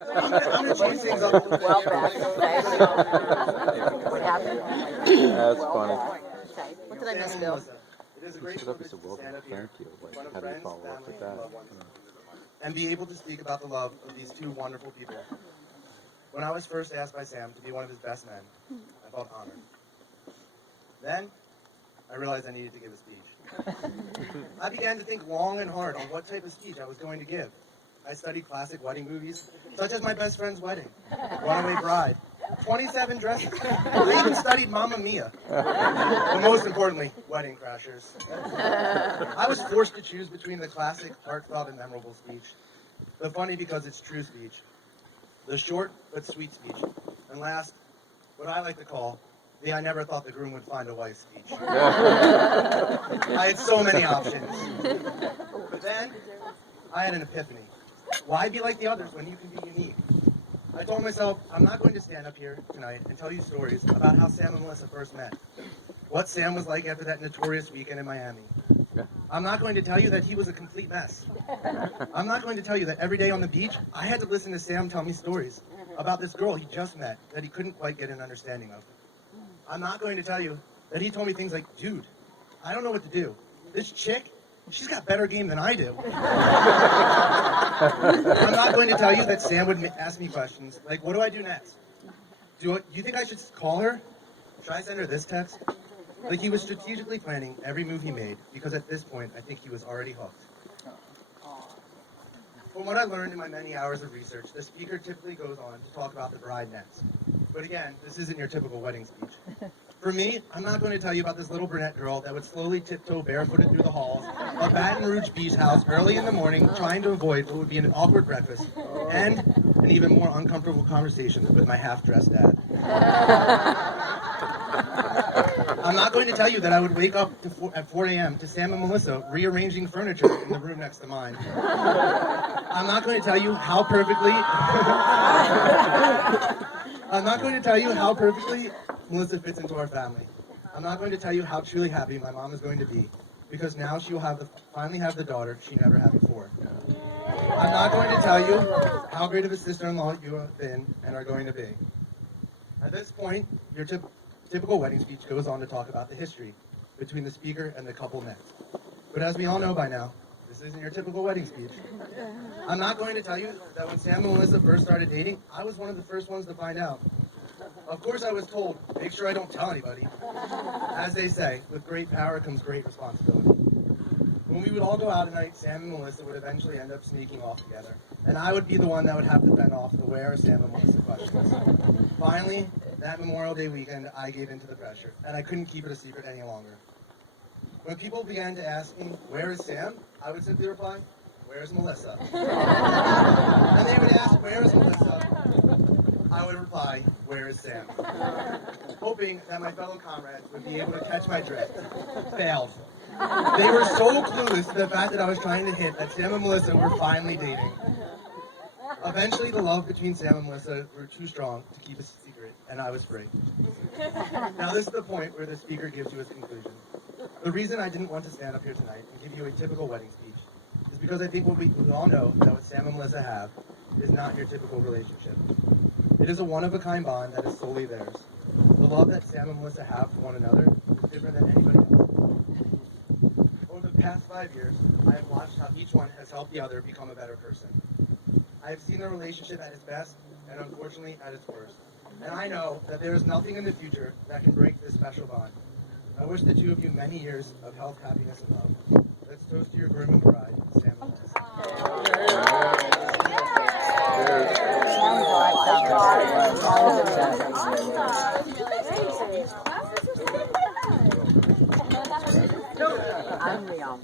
I'm gonna change things up a little bit. Well, what happened? That's funny. Okay. What did I miss, Sam and Bill? Melissa, it is a He great stood up, he privilege said, to well, stand up here thank you. in Like, front of how do you friends, follow up family, with and that? loved ones, and be able to speak about the love of these two wonderful people. When I was first asked by Sam to be one of his best men, I felt honored. Then, I realized I needed to give a speech. I began to think long and hard on what type of speech I was going to give. I studied classic wedding movies, such as My Best Friend's Wedding, Runaway Bride, 27 Dresses. I even studied Mamma Mia. But most importantly, Wedding Crashers. I was forced to choose between the classic, heartfelt, and memorable speech, the funny because it's true speech, the short but sweet speech, and last, what I like to call the I never thought the groom would find a wife speech. I had so many options. But then, I had an epiphany. Why be like the others when you can be unique? I told myself, I'm not going to stand up here tonight and tell you stories about how Sam and Melissa first met, what Sam was like after that notorious weekend in Miami. I'm not going to tell you that he was a complete mess. I'm not going to tell you that every day on the beach, I had to listen to Sam tell me stories about this girl he just met that he couldn't quite get an understanding of. I'm not going to tell you that he told me things like, dude, I don't know what to do. This chick, she's got better game than I do. I'm not going to tell you that Sam would ask me questions like, what do I do next? Do you think I should call her? Should I send her this text? Like he was strategically planning every move he made because at this point, I think he was already hooked. From what I learned in my many hours of research, the speaker typically goes on to talk about the bride next. But again, this isn't your typical wedding speech. For me, I'm not going to tell you about this little brunette girl that would slowly tiptoe barefooted through the halls of Baton Rouge Beach House early in the morning, trying to avoid what would be an awkward breakfast and an even more uncomfortable conversation with my half-dressed dad. I'm not going to tell you that I would wake up at 4 a.m. to Sam and Melissa rearranging furniture in the room next to mine. I'm not going to tell you how perfectly... I'm not going to tell you how perfectly Melissa fits into our family. I'm not going to tell you how truly happy my mom is going to be, because now she will finally have the daughter she never had before. I'm not going to tell you how great of a sister-in-law you have been and are going to be. At this point, your typical wedding speech goes on to talk about the history between the speaker and the couple next. But as we all know by now, this isn't your typical wedding speech. I'm not going to tell you that when Sam and Melissa first started dating, I was one of the first ones to find out. Of course I was told, make sure I don't tell anybody. As they say, with great power comes great responsibility. When we would all go out at night, Sam and Melissa would eventually end up sneaking off together, and I would be the one that would have to fend off the where are Sam and Melissa questions. Finally, that Memorial Day weekend, I gave in to the pressure, and I couldn't keep it a secret any longer. When people began to ask me, where is Sam? I would simply reply, where is Melissa? And they would ask, where is Melissa? I would reply, where is Sam? Hoping that my fellow comrades would be able to catch my drift. Failed. They were so clueless to the fact that I was trying to hint that Sam and Melissa were finally dating. Eventually, the love between Sam and Melissa grew too strong to keep a secret, and I was free. Now, this is the point where the speaker gives you his conclusion. The reason I didn't want to stand up here tonight and give you a typical wedding speech is because I think we all know that what Sam and Melissa have is not your typical relationship. It is a one-of-a-kind bond that is solely theirs. The love that Sam and Melissa have for one another is different than anybody else. Over the past 5 years, I have watched how each one has helped the other become a better person. I have seen their relationship at its best and unfortunately at its worst. And I know that there is nothing in the future that can break this special bond. I wish the two of you many years of health, happiness, and love. Let's toast to your groom and bride, Sam and I'm Leon.